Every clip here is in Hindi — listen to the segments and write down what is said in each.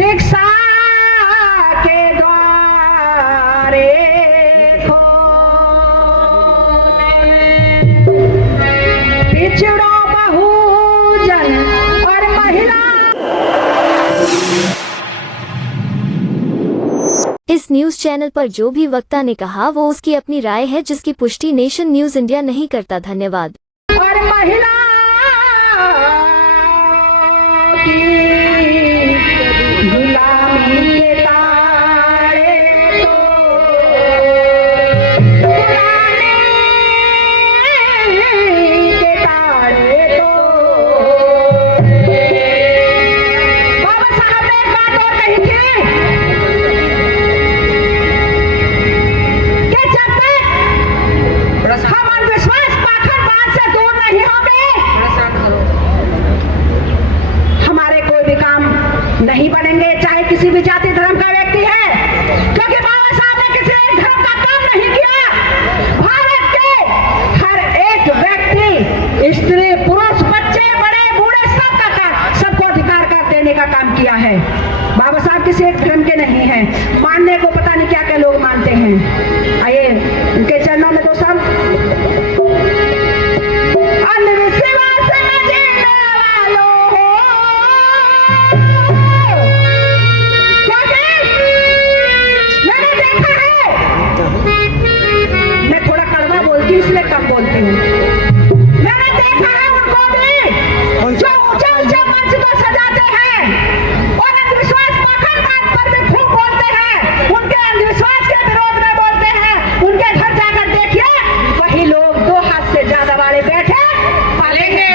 शिक्षा के द्वारे पिछड़ो बहुजन और महिला। इस न्यूज चैनल पर जो भी वक्ता ने कहा वो उसकी अपनी राय है, जिसकी पुष्टि नेशन न्यूज इंडिया नहीं करता। धन्यवाद। और महिला की गुलामी के ताड़े तो गुलामी के ताड़े तो बाबा साहब ने एक बात और कही थी कि जब तक हम अंधविश्वास पाखंडवाद से दूर नहीं होंगे हमारे कोई भी काम नहीं बनेंगे, चाहे किसी भी जाति धर्म का व्यक्ति है, क्योंकि बाबा साहब ने किसी एक धर्म का काम नहीं किया। भारत के हर एक व्यक्ति, स्त्री पुरुष बच्चे बड़े बूढ़े सबको अधिकार कर देने का काम किया है। बाबा साहब किसी एक धर्म के नहीं है, मानने को पता नहीं क्या क्या लोग मानते हैं। आइए उनके चरणों में तो सब अंधविश्वास में जीने वालों हो, क्योंकि मैंने देखा है, मैं थोड़ा कड़वा बोलती हूँ इसलिए कम बोलती हूँ। मैंने देखा है उनको भी जो ऊंचे ऊंचे मंच को सजाते हैं और अंधविश्वास पाखंडवाद पर भी खूब बोलते हैं, उनके अंधविश्वास के विरोध में बोलते हैं। उनके घर जाकर देखिए, वही लोग दो हाथ से ज्यादा वाले बैठे पालेंगे।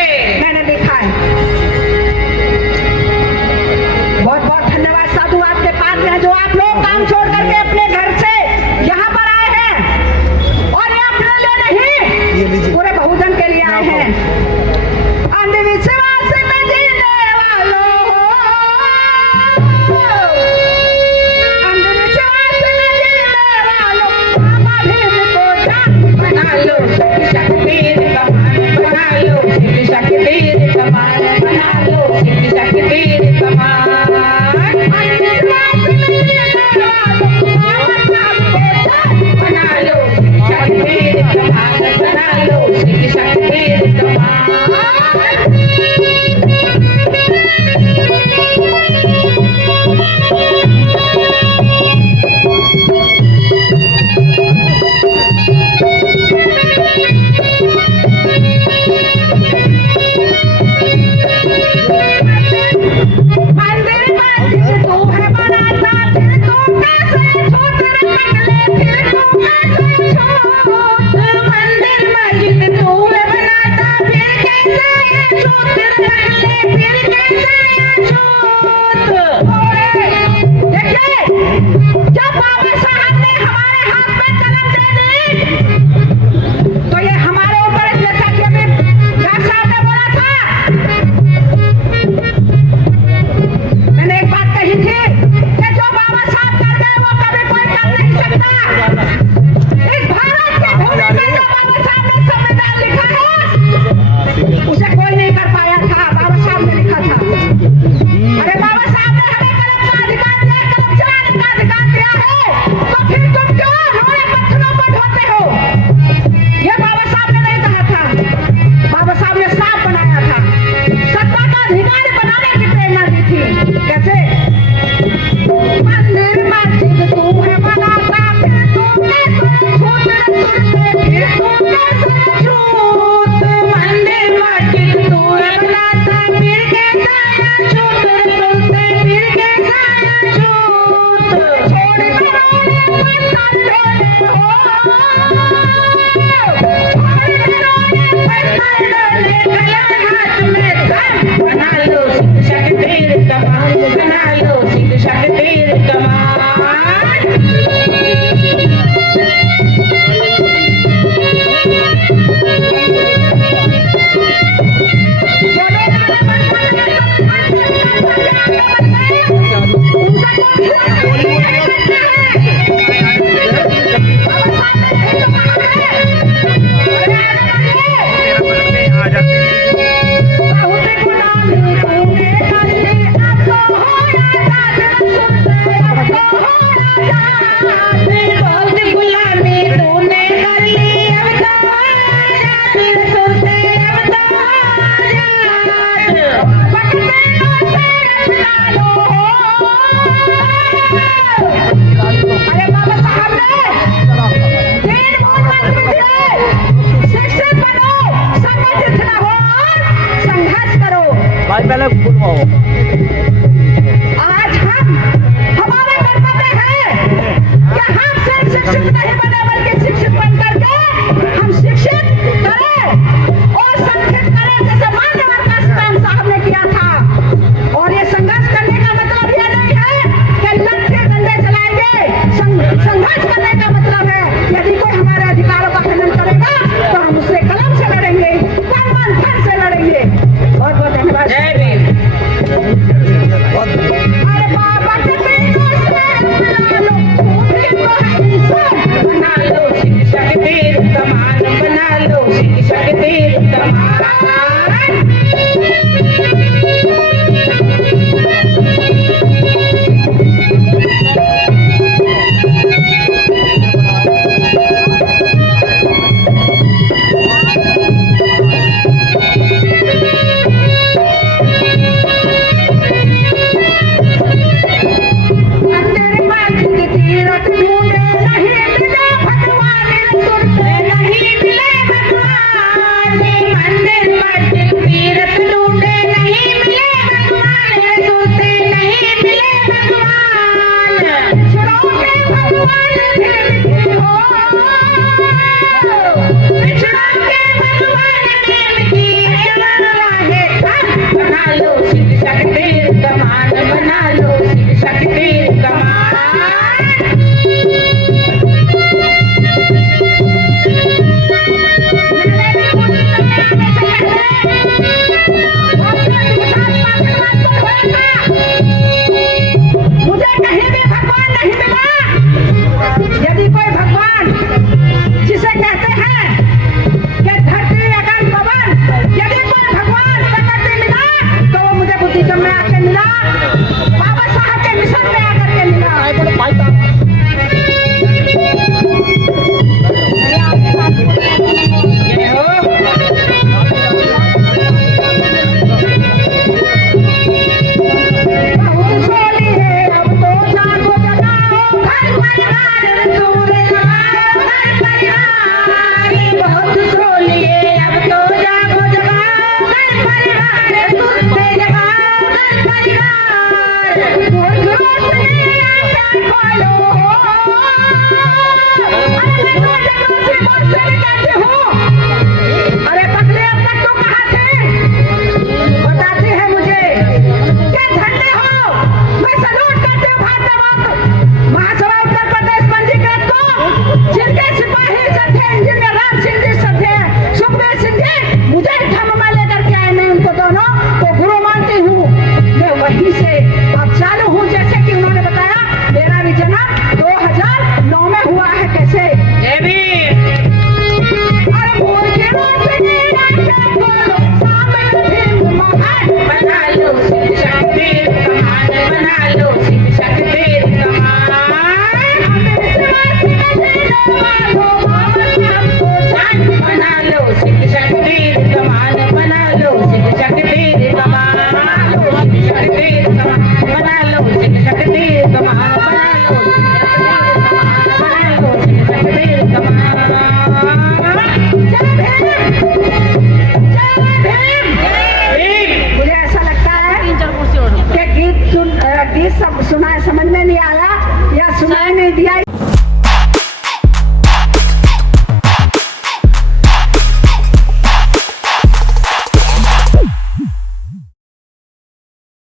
गीत सब सुना समझ में नहीं आया या सुनाई नहीं दिया,